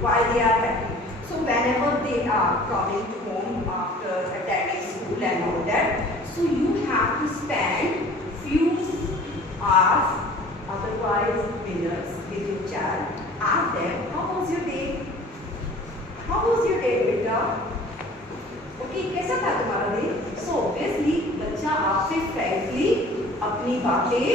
why they are happy. So whenever they are coming home after attending school and all that, so you have to spend few hours, otherwise minutes, with your child. Ask them, how was your day? How was your day, beta? Okay, कैसा था तुम्हारा दिन? So obviously बच्चा आपसे frankly अपनी बातें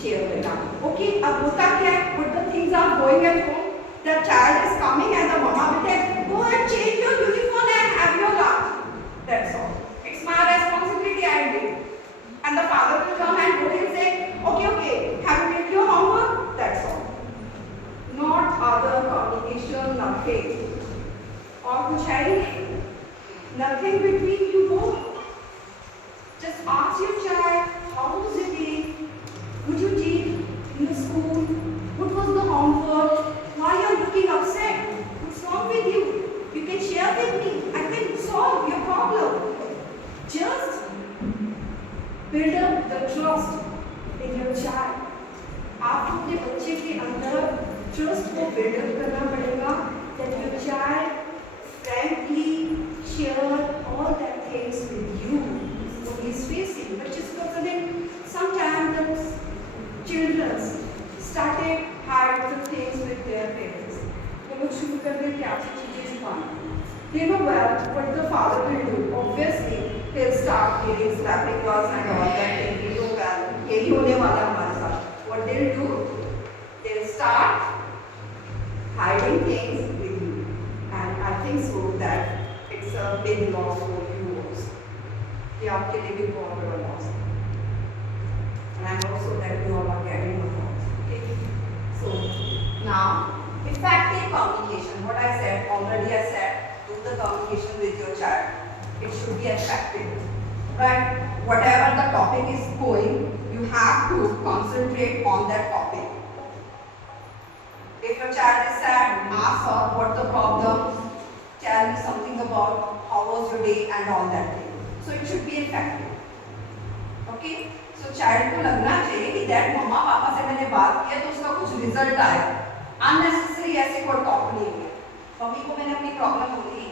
share करेगा. Okay, अब होता क्या है? What the things are going at home? The child is coming and the mama will say, go and change your uniform and have your lunch. That's all. It's my responsibility, I did. And the father will come and go and say, okay, have you made your homework? That's all. Not other communication, nothing. और कुछ है ही नहीं. Nothing between you both. Just ask your child, how was your day? Would you did in the school? What was the homework? Why are you looking upset? What's wrong with you? You can share with me. I can solve your problem. Just build up the trust in your child. आपको अपने बच्चे के अंदर trust को build up करना पड़ेगा that your child frankly share all that things with you. What he is facing, but just because sometimes the children started hide the things with their parents. वो लोग शुरू कर देते हैं आपसे चीजें सिखाना. They know well what the father will do. Obviously, he'll start hitting, slapping us and all that. They know well. यही होने वाला हमारे साथ. What they'll do? They'll start hiding things with you. And I think so that it's a big loss for you also. ये आपके लिए भी बहुत बड़ा loss है. And I know so that you all are getting a loss. Okay. So now, effective communication. What I said already, I said do the communication with your child. It should be effective, right? Whatever the topic is going, you have to concentrate on that topic. If your child is sad, ask her what the problem. Tell me something about how was your day and all that thing. So it should be effective. Okay? So child को लगना चाहिए कि dad मम्मा पापा से मैंने बात किया तो उसका कुछ रिजल्ट आया. अननेसेसरी ऐसे कोई टॉक नहीं है. मम्मी को मैंने अपनी प्रॉब्लम बोली,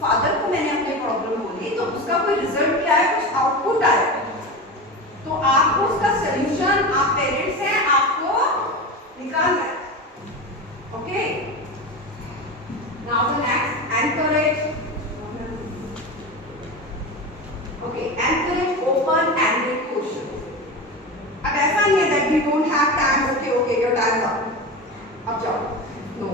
फादर को मैंने अपनी प्रॉब्लम बोली, तो उसका कोई रिजल्ट क्या है, कुछ आउटपुट आया. तो आपको उसका सोल्यूशन, आप पेरेंट्स हैं, आपको निकालना है. Okay? Now the next, encourage. Okay, encourage open ended question. अब ऐसा नहीं है that we don't have time. Okay, your time's up. अब जाओ. No.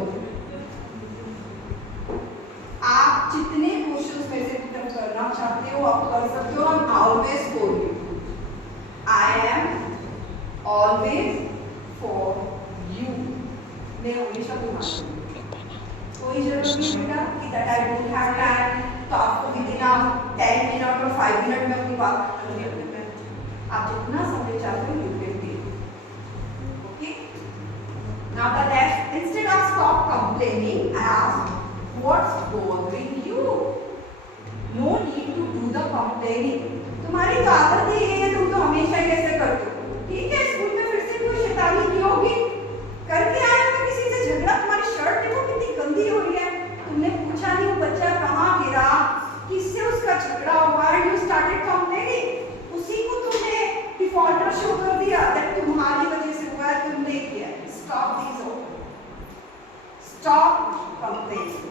आप जितने क्वेश्चंस में से उत्तर करना चाहते हो आप कर सकते हो. I'm always for you. I am always for you. मैं हमेशा तुम्हारी हूँ. कोई जरूरत नहीं बेटा कि that I don't have time. तो आपको within 10 मिनट और 5 मिनट में अपनी बात करनी है. आप जितना समय चाहते हो you can take. Okay? Now the next, instead of stop complaining, ask what's bothering you. No need to do the complaining. तुम्हारी तो आदत ही है, तुम तो हमेशा ही ऐसे करते हो. ठीक है, स्कूल में फिर से कोई शैतानी की होगी, करके आए हो किसी से झगड़ा. तुम्हारी शर्ट देखो कितनी गंदी हो रही है. तुमने पूछा नहीं वो बच्चा कहाँ गिरा, किससे उसका झगड़ा हुआ, and you started complaining. उसी को तुमने डिफॉल्टर शो कर दिया that तुम्हारी वजह से हुआ है, तुमने किया. Stop these. Stop complaining.